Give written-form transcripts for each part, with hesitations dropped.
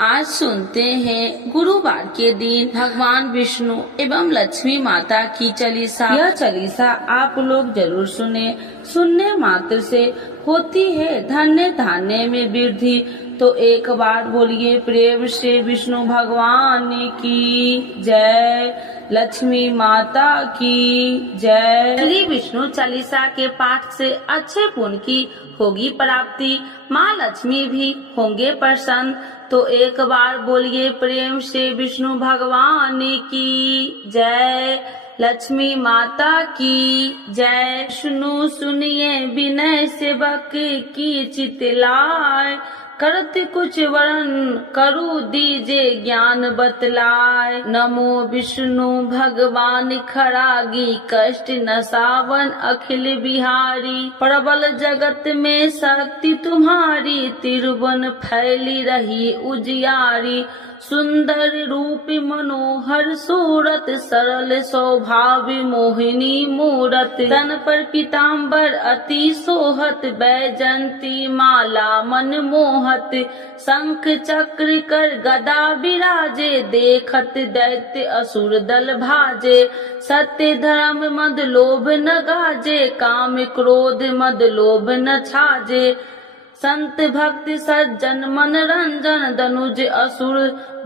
आज सुनते हैं गुरुवार के दिन भगवान विष्णु एवं लक्ष्मी माता की चालीसा। यह चालीसा आप लोग जरूर सुने। सुनने मात्र से होती है धन्य धान्य में वृद्धि। तो एक बार बोलिए प्रेम से विष्णु भगवान की जय, लक्ष्मी माता की जय। श्री विष्णु चालीसा के पाठ से अच्छे पुण्य की होगी प्राप्ति, माँ लक्ष्मी भी होंगे प्रसन्न। तो एक बार बोलिए प्रेम से विष्णु भगवान की जय, लक्ष्मी माता की जय। विष्णु सुनिए विनय सेवक की चितलाय, करत कुछ वरण करु दीजे ज्ञान बतलाय। नमो विष्णु भगवान खरागी कष्ट नसावन अखिल बिहारी, प्रबल जगत में शक्ति तुम्हारी, तिरुवन फैली रही उजियारी। सुंदर रूप मनोहर सूरत, सरल स्वभाव मोहिनी मूरत। तन पर पीताम्बर अति सोहत, बैजंती माला मन मोहत। शंख चक्र कर गदा विराजे, देखत दैत्य असुर दल भाजे। सत्य धर्म मद लोभ न गाजे, काम क्रोध मद लोभ न छाजे। संत भक्त सज्जन मन रंजन, दनुज असुर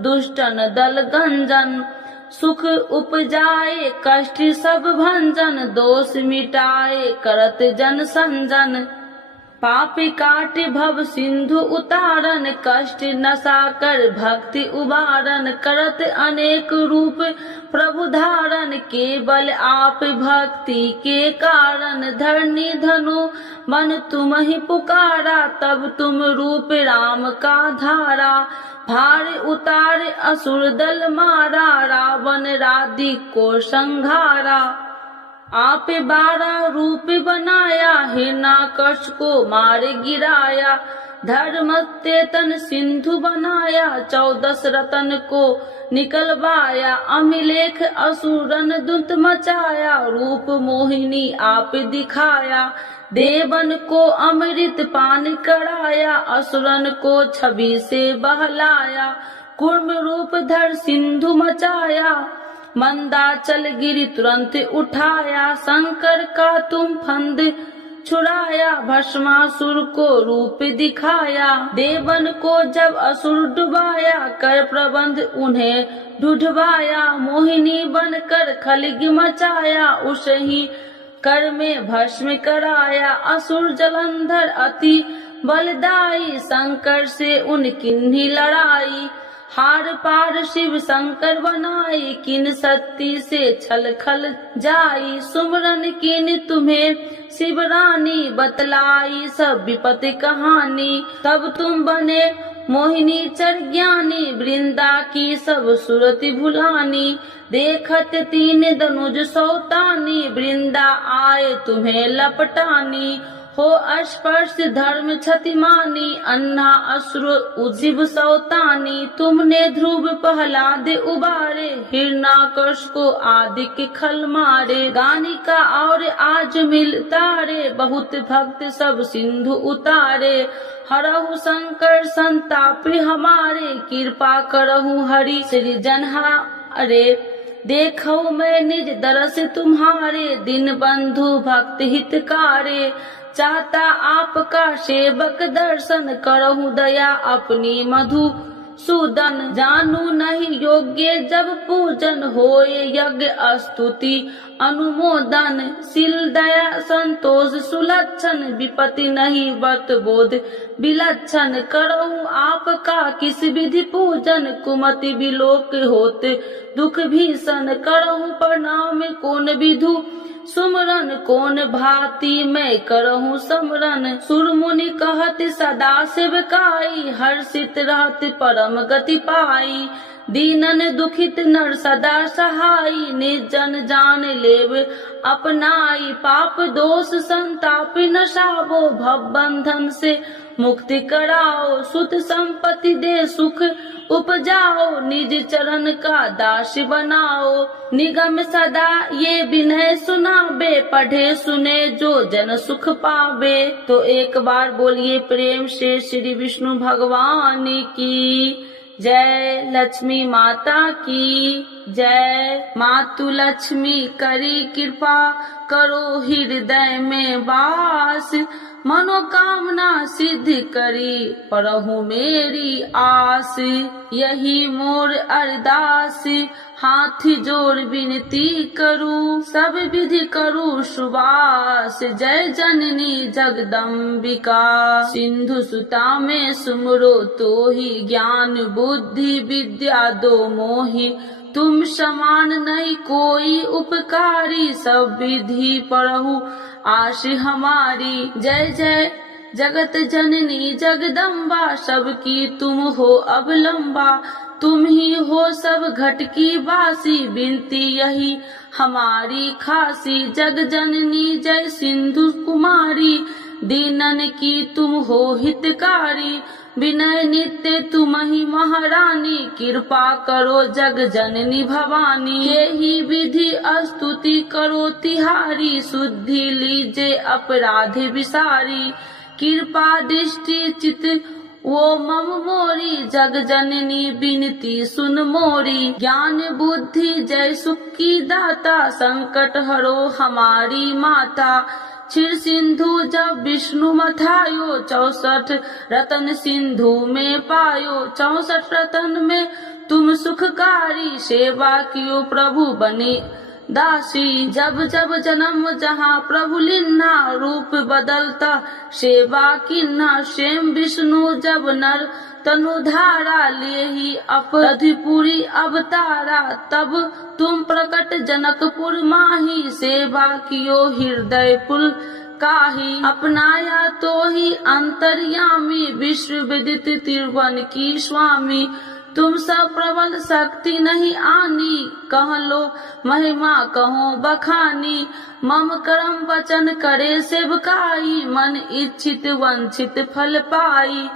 दुष्टन दल गंजन। सुख उपजाए कष्ट सब भंजन, दोष मिटाए करत जन संजन। पाप काट भव सिंधु उतारन, कष्ट नसा कर भक्ति उबारन। करत अनेक रूप प्रभु धारण, केवल आप भक्ति के कारण। धरनी धनु मन तुम ही पुकारा, तब तुम रूप राम का धारा। भार उतार असुर दल मारा, रावण राधि को संघारा। आप 12 रूप बनाया, हिरण्याकश को मार गिराया। धर्म तेतन सिंधु बनाया, 14 रतन को निकलवाया। अमिलेख असुरन दुत मचाया, रूप मोहिनी आप दिखाया। देवन को अमृत पान कराया, असुरन को छवि से बहलाया। कूर्म रूप धर सिंधु मचाया, मंदाचल गिरि तुरंत उठाया। शंकर का तुम फंद छुड़ाया, भस्मासुर को रूप दिखाया। देवन को जब असुर डुबाया, कर प्रबंध उन्हें ढूंढवाया। मोहिनी बनकर खलगी मचाया, उसे ही कर में भस्म कराया। असुर जलंधर अति बलदाई, शंकर से उनकी लड़ाई। हार पार शिव शंकर बनाई, किन शक्ति से छल खल जाई। सुमरन किन तुम्हें शिव रानी, बतलाई सब विपत्ति कहानी। तब तुम बने मोहिनी चर ज्ञानी, वृंदा की सब सुरति भुलानी। देखत 3 धनुज सौतानी, वृंदा आए तुम्हें लपटानी। हो स्पर्श धर्म क्षतिमानी, अन्ना असुर उजिब सौतानी। तुमने ध्रुव प्रहलाद उबारे, हिरण्याकश को आदि के खल मारे। गानिका और आज मिल तारे, बहुत भक्त सब सिंधु उतारे। हरहु शंकर संताप हमारे, कृपा करहु हरि सृजनहारे। देखो मैं निज दरस तुम्हारे, दिन बंधु भक्त हितकारे। चाहता आपका सेवक दर्शन, करहु दया अपनी मधु सूदन। जानू नहीं योग्य जब पूजन, होए यज्ञ स्तुति अनुमोदन। शील दया संतोष सुलक्षण, विपत्ति नहीं व्रत बोध विलक्षण। करहु आपका किस विधि पूजन, कुमति विलोक होते दुख भीषण। करहु प्रणाम कौन विधु सुमरन, कौन भांति मैं करहूँ समरन। सुर मुनि कहत सदा सेवकाई, हर्षित रहत परम गति पाई। दीनन दुखित नर सदा सहाई, निर्जन जान लेव अपनाई। पाप दोष संताप नसावो, भव बंधन से मुक्ति कराओ। सुत संपत्ति दे सुख उपजाओ, निज चरण का दास बनाओ। निगम सदा ये विनय सुनावे, पढ़े सुने जो जन सुख पावे। तो एक बार बोलिए प्रेम से श्री विष्णु भगवान की जय लक्ष्मी माता की जय। मातु लक्ष्मी करी कृपा, करो हृदय में वास, मनोकामना सिद्ध करी, परहु मेरी आस। यही मोर अरदास, हाथ जोड़ विनती करूं, सब विधि करूं सुबास। जय जननी जगदम्बिका, सिंधु सुता में सुमरो तो ही, ज्ञान बुद्धि विद्या दो मोहि, तुम समान नहीं कोई उपकारी, सब विधि पढ़ू आश हमारी। जय जय जगत जननी जगदम्बा, सबकी तुम हो अवलंबा, तुम ही हो सब घट की वासी, विनती यही हमारी खासी। जग जननी जय सिंधु कुमारी, दीनन की तुम हो हितकारी, विनय नित्य तुम ही महारानी, कृपा करो जग जननी भवानी। यही विधि स्तुति करो तिहारी, शुद्धि लीजे अपराध विसारी, कृपा दृष्टि चित वो मम मोरी, जग जननी बिनती सुन मोरी। ज्ञान बुद्धि जय सुख की दाता, संकट हरो हमारी माता। क्षीर सिंधु जब विष्णु मथायो, 64 रतन सिंधु में पायो, 64 रतन में तुम सुखकारी, सेवा कियो प्रभु बने दासी। जब जब जन्म जहाँ प्रभु लिन्ना, रूप बदलता सेवा किन्ना, शेम विष्णु जब नर तनुधारा, ले ही अपराधिपुरी अवतारा, तब तुम प्रकट जनकपुर माही, सेवा कियो हृदय पुल काही। अपनाया तो ही अंतर्यामी, विश्व विदित त्रिभुवन की स्वामी, तुम सब प्रबल शक्ति नहीं आनी, कह लो महिमा कहो बखानी। मम कर्म वचन करे सेवकाई, मन इच्छित वंचित फल पाई,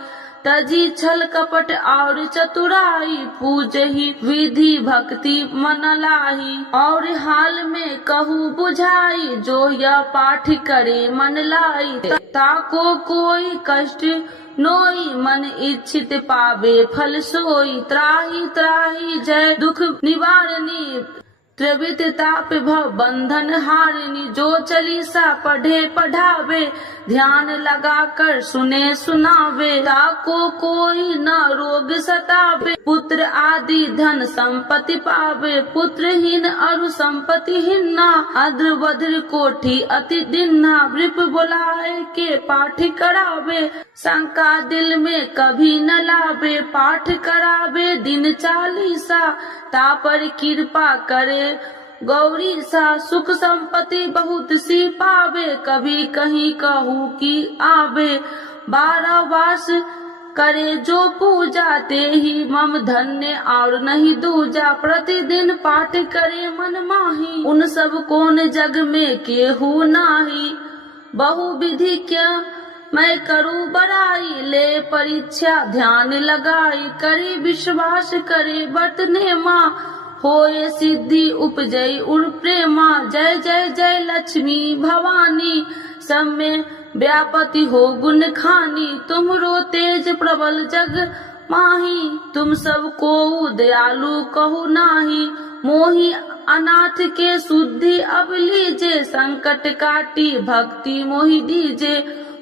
तजी छल कपट और चतुराई, पूजहि विधि भक्ति मन लाही। और हाल में कहूँ बुझाई, जो यह पाठ करे मन लाई, ताको कोई कष्ट नोई, मन इच्छित पावे फल सोई। त्राही त्राही जय दुख निवारणी, त्रिविध ताप भव बंधन हारिणी, जो चालीसा पढ़े पढ़ावे, ध्यान लगा कर सुने सुनावे, ताको कोई न रोग सतावे, पुत्र आदि धन संपत्ति पावे, पुत्रहीन अरु संपत्तिहीना, अद्र वज्र कोठी अति दिन्ना, वृप बुलाए के पाठ करावे, शंका दिल में कभी न लावे, पाठ करावे दिन चालीसा, तापर कृपा करे गौरी सा, सुख संपत्ति बहुत सी पावे, कभी कहीं कहूँ की आवे, 12 वर्ष करे जो पूजा, ते ही मम धन्य और नहीं दूजा, प्रतिदिन पाठ करे मन माही, उन सब कौन जग में केहू नाही। बहु विधि क्या मैं करूँ बड़ाई, ले परीक्षा ध्यान लगाई, करे विश्वास करे बरतने माँ, होए सिद्धि उपजय उर प्रेमा। जय जय जय लक्ष्मी भवानी, सब में व्यापति हो गुण खानी, तुमरो तेज प्रबल जग माही, तुम सब को दयालु कहु नाही, मोहि अनाथ के शुद्धि अब लीजे, संकट काटी भक्ति मोहि दीजे,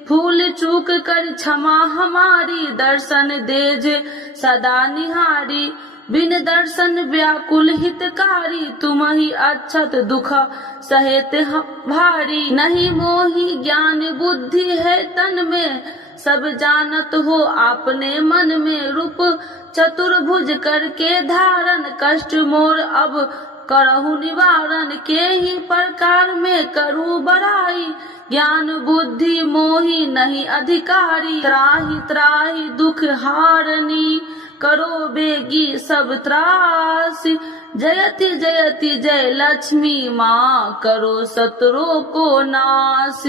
भूल चूक कर क्षमा हमारी, दर्शन देजे सदा निहारी, बिन दर्शन व्याकुल हितकारी, तुम ही अक्षत दुख सहेत भारी। नहीं मोहि ज्ञान बुद्धि है तन में, सब जानत हो आपने मन में, रूप चतुर्भुज करके धारण, कष्ट मोर अब करहु निवारण, के ही प्रकार में करूँ बड़ाई, ज्ञान बुद्धि मोहि नहीं अधिकारी, त्राहि त्राहि दुख हारनी, करो बेगी सब त्रासी। जयति जयति जय लक्ष्मी माँ, करो शत्रुओं को नाश,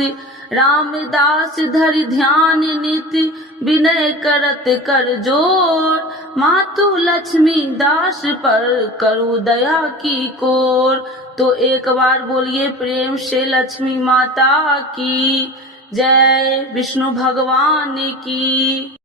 रामदास धरि ध्यान नित, विनय करत कर जोर, मातु लक्ष्मी दास पर करू दया की कोर। तो एक बार बोलिए प्रेम से लक्ष्मी माता की जय, विष्णु भगवान की